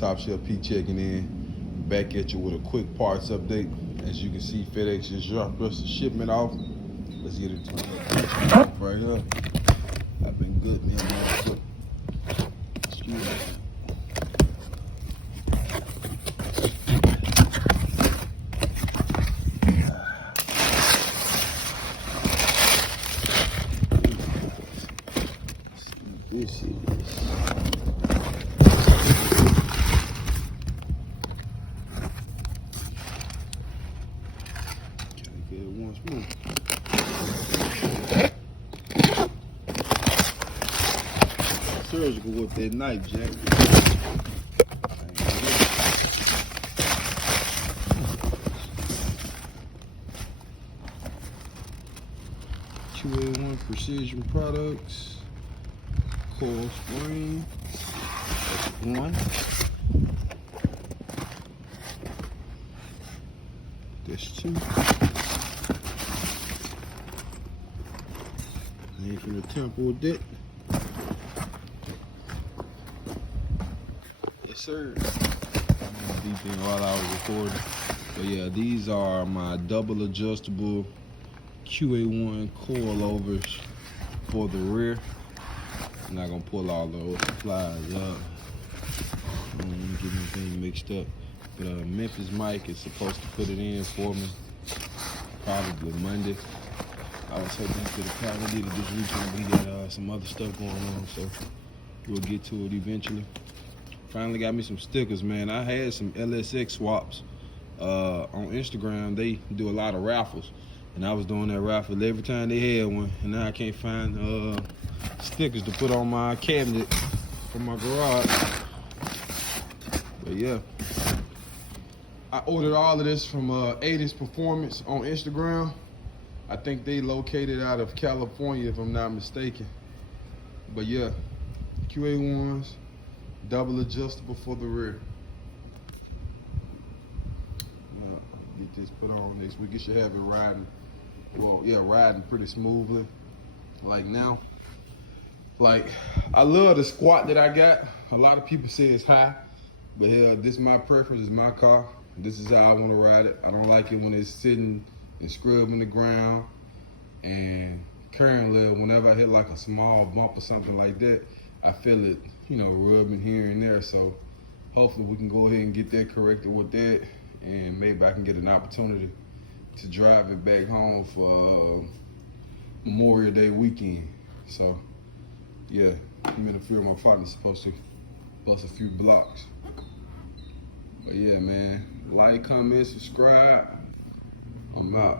Top Shelf P checking in, back at you with a quick parts update. As you can see, FedEx just dropped us the shipment off. Let's get into it right here. I've been good, man. Excuse me. This is once more. Surgical with that knife, Jack. QA1 Precision Products. Coil spring. That's one. That's two. I ain't finna tamper with that. Yes, sir. Beeping while I was recording. But yeah, these are my double adjustable QA1 coilovers for the rear. I'm not gonna pull all those supplies up. I don't want to get anything mixed up. But Memphis Mike is supposed to put it in for me probably Monday. I was hoping to probably get it this weekend, but he got some other stuff going on, so we'll get to it eventually. Finally got me some stickers, man. I had some LSX swaps on Instagram. They do a lot of raffles, and I was doing that raffle every time they had one, and now I can't find stickers to put on my cabinet from my garage. But yeah, I ordered all of this from 80s Performance on Instagram. I think they located out of California, if I'm not mistaken. But yeah, QA1s, double adjustable for the rear. Now, get this put on next week. You should have it riding. Well, yeah, riding pretty smoothly. Like now. Like, I love the squat that I got. A lot of people say it's high, but yeah, this is my preference, it's my car. This is how I want to ride it. I don't like it when it's sitting and scrubbing the ground. And currently, whenever I hit like a small bump or something like that, I feel it, you know, rubbing here and there. So hopefully we can go ahead and get that corrected with that, and maybe I can get an opportunity to drive it back home for Memorial Day weekend. So yeah, me and a few of my partners supposed to bust a few blocks. But yeah, man, like, comment, subscribe. I'm out.